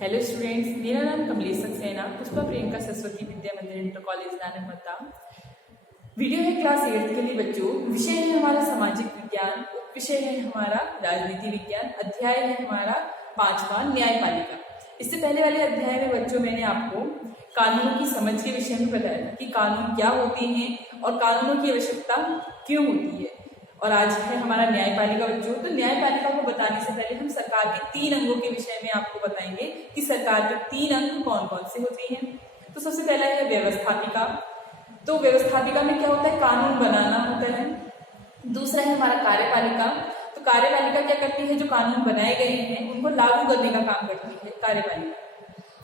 Hello students, मेरा नाम कमलेश सक्सेना, पुष्पा प्रियंका सरस्वती विद्या मंदिर इंटर कॉलेज नानकमता। वीडियो है क्लास 8 के लिए बच्चों। विषय है हमारा सामाजिक विज्ञान, उप विषय है हमारा राजनीति विज्ञान, अध्याय है हमारा 5वां न्यायपालिका। इससे पहले वाले अध्याय में बच्चों मैंने आपको कानूनों की समझ के विषय में बताया था कि कानून क्या होते हैं और कानूनों की आवश्यकता क्यों होती है। और आज है हमारा न्यायपालिका बच्चों। तो न्यायपालिका को बताने से पहले हम सरकार के 3 अंगों के विषय में आपको बताएंगे कि सरकार के 3 अंग कौन कौन से होते हैं। तो सबसे पहला है व्यवस्थापिका। तो व्यवस्थापिका में क्या होता है, कानून बनाना होता है। दूसरा है हमारा कार्यपालिका। तो कार्यपालिका क्या करती है, जो कानून बनाए गए हैं उनको लागू करने का काम करती है कार्यपालिका।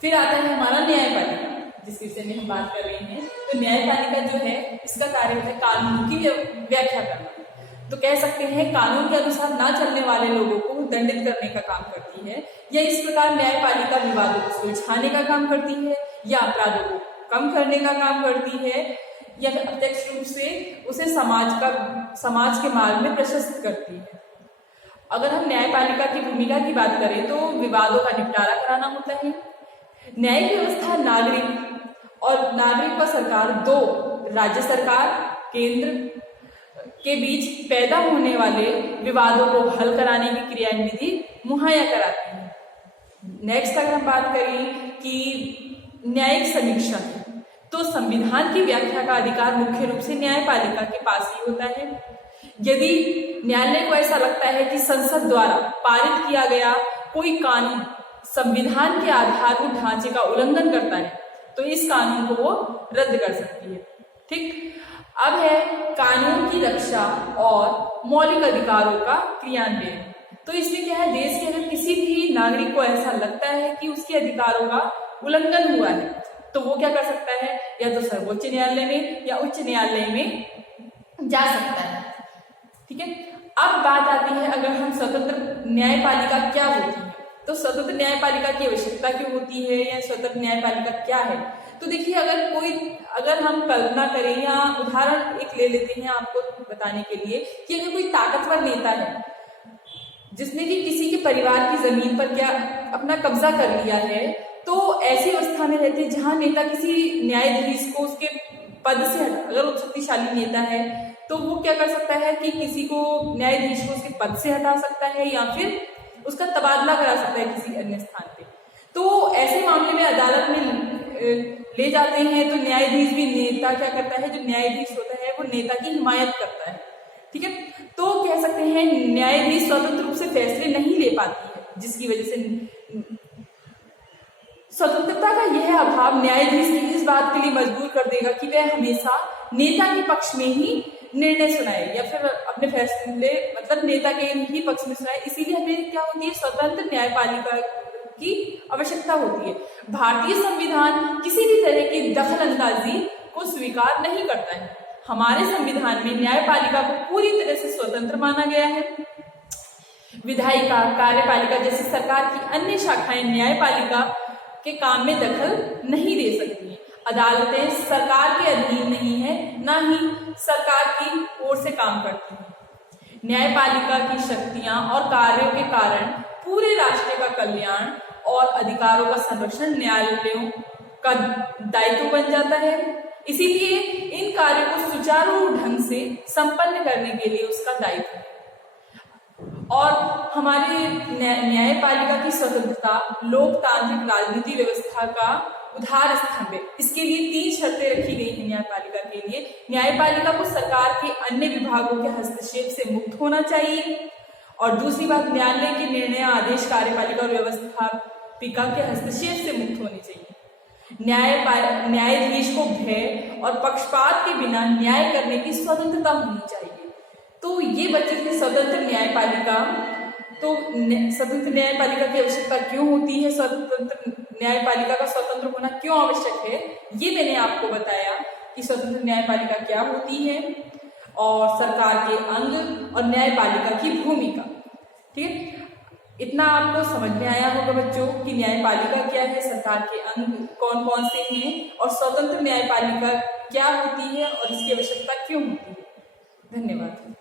फिर आता है हमारा न्यायपालिका, जिस विषय में हम बात कर रहे हैं। तो न्यायपालिका जो है इसका कार्य होता है कानून की व्याख्या करना। तो कह सकते हैं कानून के अनुसार ना चलने वाले लोगों को दंडित करने का काम करती है, या इस प्रकार न्यायपालिका विवादों को सुलझाने का काम करती है, या अपराधों को कम करने का काम करती है, या फिर अप्रत्यक्ष रूप से उसे समाज के मार्ग में प्रशस्त करती है। अगर हम न्यायपालिका की भूमिका की बात करें तो विवादों का निपटारा कराना होता है। न्यायिक व्यवस्था नागरिक और नागरिक व सरकार, दो राज्य सरकार केंद्र के बीच पैदा होने वाले विवादों को हल कराने की क्रियाविधि मुहैया कराती है। नेक्स्ट अगर हम बात करें कि न्यायिक समीक्षा, तो संविधान की व्याख्या का अधिकार मुख्य रूप से न्यायपालिका के पास ही होता है। यदि न्यायालय को ऐसा लगता है कि संसद द्वारा पारित किया गया कोई कानून संविधान के आधारभूत ढांचे का उल्लंघन करता है तो इस कानून को वो रद्द कर सकती है। ठीक, अब है कानून की रक्षा और मौलिक अधिकारों का क्रियान्वयन। तो इसमें क्या है, देश के अगर किसी भी नागरिक को ऐसा लगता है कि उसके अधिकारों का उल्लंघन हुआ है तो वो क्या कर सकता है, या तो सर्वोच्च न्यायालय में या उच्च न्यायालय में जा सकता है। ठीक है, अब बात आती है अगर हम स्वतंत्र न्यायपालिका क्या होती है, तो स्वतंत्र न्यायपालिका की आवश्यकता क्यों होती है, या स्वतंत्र न्यायपालिका क्या है। तो देखिए, अगर हम कल्पना करें या उदाहरण एक ले लेते हैं आपको बताने के लिए कि अगर कोई ताकतवर नेता है जिसने कि किसी के परिवार की जमीन पर क्या अपना कब्जा कर लिया है, तो ऐसी अवस्था में रहते हैं जहां नेता किसी न्यायाधीश को उसके पद से अगर वो शक्तिशाली नेता है तो वो क्या कर सकता है कि किसी को न्यायाधीश को उसके पद से हटा सकता है या फिर उसका तबादला करा सकता है किसी अन्य स्थान पे। तो ऐसे मामले में अदालत में ले जाते हैं तो न्यायाधीश भी नेता क्या करता है, जो न्यायाधीश होता है वो नेता की हिमायत करता है। ठीक है, तो कह सकते हैं न्यायाधीश स्वतंत्र रूप से फैसले नहीं ले पाती है, जिसकी वजह से स्वतंत्रता का यह अभाव न्यायाधीश की इस बात के लिए मजबूर कर देगा कि वह हमेशा नेता के पक्ष में ही निर्णय सुनाए या फिर अपने फैसले मतलब नेता के ही पक्ष में सुनाए। इसीलिए हमें क्या होती है, स्वतंत्र न्यायपालिका की आवश्यकता होती है। भारतीय संविधान किसी भी तरह की दखल अंदाजी को स्वीकार नहीं करता है। हमारे संविधान में न्यायपालिका को पूरी तरह से स्वतंत्र माना गया है। विधायिका, कार्यपालिका जैसी सरकार की अन्य शाखाएं न्यायपालिका के काम में दखल नहीं दे सकती हैं। अदालतें सरकार के अधीन नहीं है, ना ही सरकार की ओर से काम करती हैं। न्यायपालिका की शक्तियां और कार्यों के कारण पूरे राष्ट्र का कल्याण और अधिकारों का संरक्षण न्यायालयों का दायित्व बन जाता है। इसीलिए इन कार्यों को सुचारू ढंग से संपन्न करने के लिए उसका दायित्व है। और हमारे न्यायपालिका की स्वतंत्रता लोकतांत्रिक राजनीति व्यवस्था का उधार स्तंभ है। इसके लिए 3 शर्तें रखी गई हैं न्यायपालिका के लिए। न्यायपालिका को सरकार के अन्य विभागों के हस्तक्षेप से मुक्त होना चाहिए, और दूसरी बात, न्यायालय के निर्णय आदेश कार्यपालिका और व्यवस्थापिका के हस्तक्षेप से मुक्त होनी चाहिए। न्यायाधीश को भय और पक्षपात के बिना न्याय करने की स्वतंत्रता होनी चाहिए। तो ये बच्चे थे स्वतंत्र न्यायपालिका। तो स्वतंत्र न्यायपालिका की आवश्यकता क्यों होती है, स्वतंत्र न्यायपालिका का स्वतंत्र होना क्यों आवश्यक है, ये मैंने आपको बताया कि स्वतंत्र न्यायपालिका क्या होती है और सरकार के अंग और न्यायपालिका की भूमिका। ठीक है, इतना आपको समझ में आया होगा बच्चों कि न्यायपालिका क्या है, सरकार के अंग कौन कौन से हैं और स्वतंत्र न्यायपालिका क्या होती है और इसकी आवश्यकता क्यों होती है। धन्यवाद।